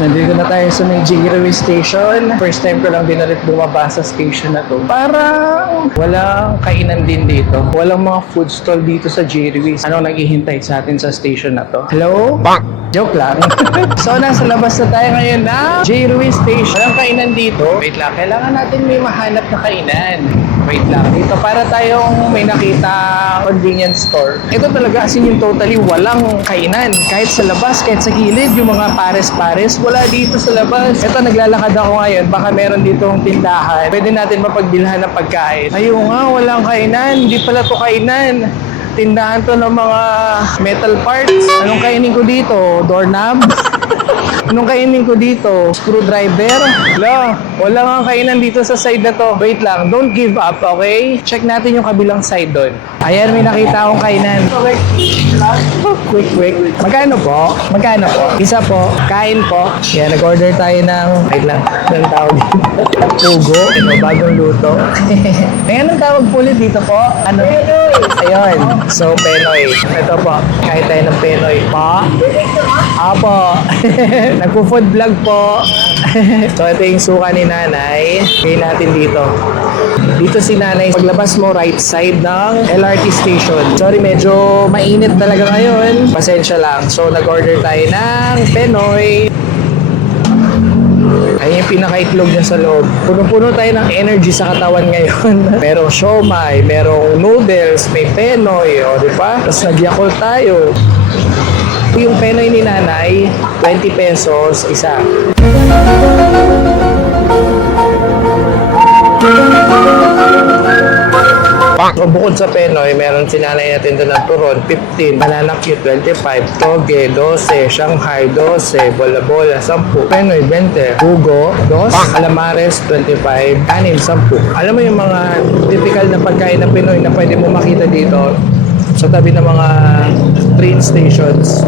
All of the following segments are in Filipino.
Nandito na tayo sa may J-Railway Station. First time ko lang din ulit bumaba sa station na to. Parang walang kainan din dito. Walang mga food stall dito sa J-Railway. Ano naghihintay sa atin sa station na to? Hello? Bang! Joke lang. So, nasa labas na tayo ngayon na J-Railway Station. Walang kainan dito. Wait lang, kailangan natin may mahanap na kainan. Wait lang. Dito para tayong may nakita convenience store. Ito talaga as in yung totally walang kainan. Kahit sa labas, kahit sa gilid, yung mga pares-pares, wala dito sa labas. Ito, naglalakad ako ngayon. Baka meron ditong tindahan. Pwede natin mapagbilhan ng pagkain. Ayun nga, walang kainan. Hindi pala to kainan. Tindahan to ng mga metal parts. Anong kainin ko dito? Doorknob? Anong kainin ko dito? Screwdriver? Wala nga kainan dito sa side na to. Wait lang, don't give up, okay? Check natin yung kabilang side doon. Ayan, may nakita akong kainan. Quick. Magkano po? Magkano po? Isa po. Kain po. Yan, nag-order tayo ng... Wait lang, anong tawag dito? Pugo. Ito, bagong luto. Anong tawag po ulit dito po? Ano? Ayun. So, Penoy. Ito po. Kahit tayo ng Penoy. Pa? Apo. Nagpo-food vlog po. So, ito yung suka ni nanay. Kaya natin dito. Dito si nanay. Paglabas mo, right side ng LRT station. Sorry, medyo mainit talaga ngayon. Pasensya lang. So, nag-order tayo ng Penoy. Ayun yung pinakaitlog niya sa loob. Puno-puno tayo ng energy sa katawan ngayon. Merong siomai, merong noodles, may Penoy, o diba? Tapos nag-Yakult tayo. Yung Penoy ni nanay, 20 pesos isa. So, bukod sa Penoy, meron sinanay natin doon ng turon, 15, banana cute, 25, toge, 12, Shanghai, 12, bola-bola, 10, Penoy, 20, Hugo, 2, Alamares, 25, anim, 10. Alam mo yung mga typical na pagkain ng Pinoy na pwede mo makita dito sa tabi ng mga train stations.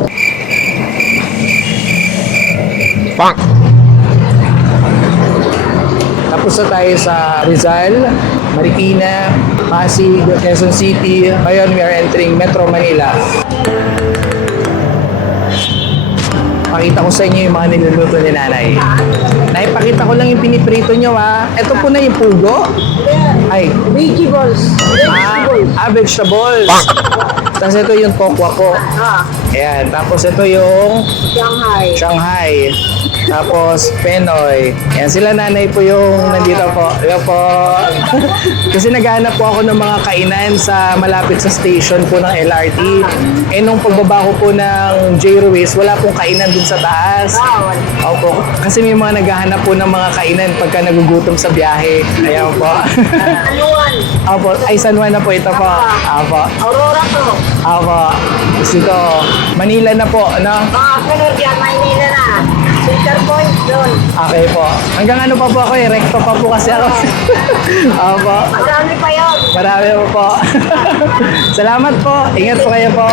Tapos na tayo sa Rizal, Marikina, Pasig, Quezon City. Ngayon, we are entering Metro Manila. Pakita ko sa inyo yung mga niluluto ni nanay. Naipakita ko lang yung piniprito nyo ha. Ito po na yung pugo. Ay. Vegetables. Vegetables. Tapos ito yung tokwa po. Ayan. Tapos ito yung Shanghai. Tapos Penoy. Ayan, sila nanay po yung nandito po. Hello po. Kasi naghahanap po ako ng mga kainan sa malapit sa station po ng LRT. Eh nung pagbaba ko po ng J-Railways, wala pong kainan dun sa taas. Opo. Kasi may mga naghahanap po ng mga kainan pagka nagugutom sa biyahe. Ayan po. Opo. Ay, San Juan na po ito po. Opo. Aurora to. Opo. Tapos ito, Manila na po, ano? Sunod yan, Maynila na. Center point doon. Okay po. Hanggang ano pa po ako eh, recto pa po kasi ako. Opo. Marami pa yun. Marami po. Salamat po. Ingat po kayo po.